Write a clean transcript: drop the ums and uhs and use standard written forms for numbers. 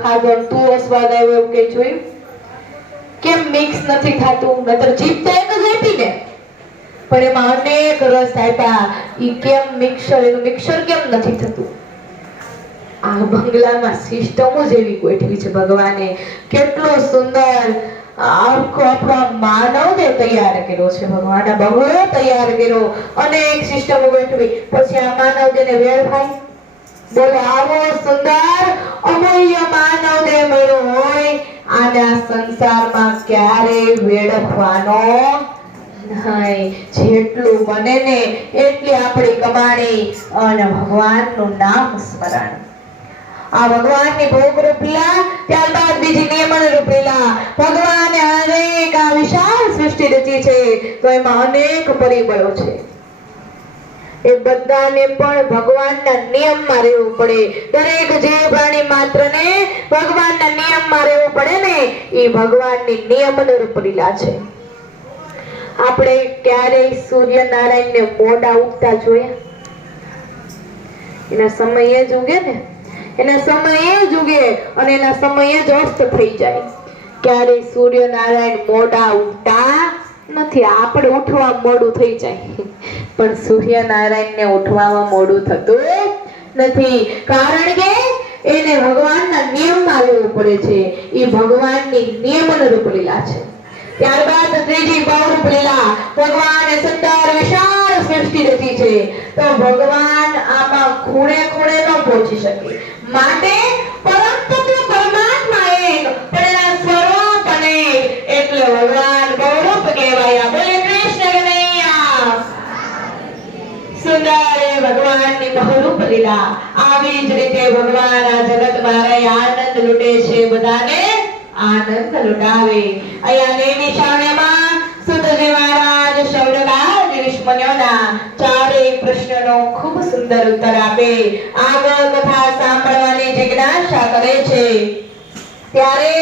ખાધો તું સ્વાદ આવ્યો એવું કે જોયું? કેમ મિક્સ નથી થાતું? નતર જીભ તો એક જ આપી ને, પણ એમાં અનેક રસ આપ્યા. ઈ કેમ મિક્સર, એનું મિક્સર કેમ નથી થતું? આ બંગલામાં સિસ્ટમ જ એવી ગોઠવી છે ભગવાને. કેટલો સુંદર આખો આપણો માનવ ને તૈયાર કર્યો છે ભગવાન. આ બંગલો તૈયાર કર્યો, અનેક સિસ્ટમ ગોઠવી. પછી આ માનવ જેને વેડફાય, બોલો આવો સુંદર અમૂલ્ય માનવ દેહ મળ્યો હોય, આને આ સંસારમાં ક્યારે વેડફવાનો નહીં. જેટલું બને ને એટલી આપણી કમાણી અને ભગવાનનું નામ સ્મરણ. આ ભગવાનની ભોગ રૂપલા, ત્યારબાદ બીજી નિયમન રૂપેલા. ભગવાને અનેક આ વિશાળ સૃષ્ટિ રચી છે, તો એમાં અનેક પરિબળો છે. એ બધાને પણ ભગવાનના નિયમમાં રહેવું પડે. દરેક જીવ પ્રાણી માત્રને ભગવાનના નિયમમાં રહેવું પડે ને, એ ભગવાનની નિયમન રૂપલીલા છે. આપણે ક્યારેય સૂર્યનારાયણને મોડા ઉગતા જોયા? એના સમયે જ ઉગે ને, એના સમયે જ ઉગે અને એના સમયે જ અસ્ત થઈ જાય. ક્યારેય સૂર્યનારાયણ મોડા ઉગતા નથી. આપણે ઉઠવા મોડું થઈ જાય, પણ સૂર્યનારાયણને ઉઠવામાં મોડું થતું નથી. કારણ કે એને ભગવાનના નિયમમાં લેવું પડે છે. એ ભગવાનની નિયમન રૂપલીલા છે. ત્યારબાદ ત્રીજી બહુરૂપ લીલા. ભગવાને સુંદર વિશાળ સૃષ્ટિ રચી છે, તો ભગવાન આમાં ખૂણે ખૂણે ન પહોંચી શકે. માટે પરમ તત્વ પરમાત્મા એક, પણ એના સ્વરૂપ અનેક, એટલે ભગવાન બહુરૂપ કહેવાય. બોલે કૃષ્ણ કનૈયા. સુંદર એ ભગવાનની બહુરૂપ લીલા. આવી જ રીતે ભગવાન આ જગતમાં રહી આનંદ લૂટે છે, બધાને આનંદ લૂટાવે. અહીંયા નેમી શાળામાં સુતજી મહારાજ શૌનકાદ ઋષિમુનિઓના ચારેય પ્રશ્નનો ખૂબ સુંદર ઉત્તર આપે. આગળ કથા સાંભળવાની જિજ્ઞાસા કરે છે. ત્યારે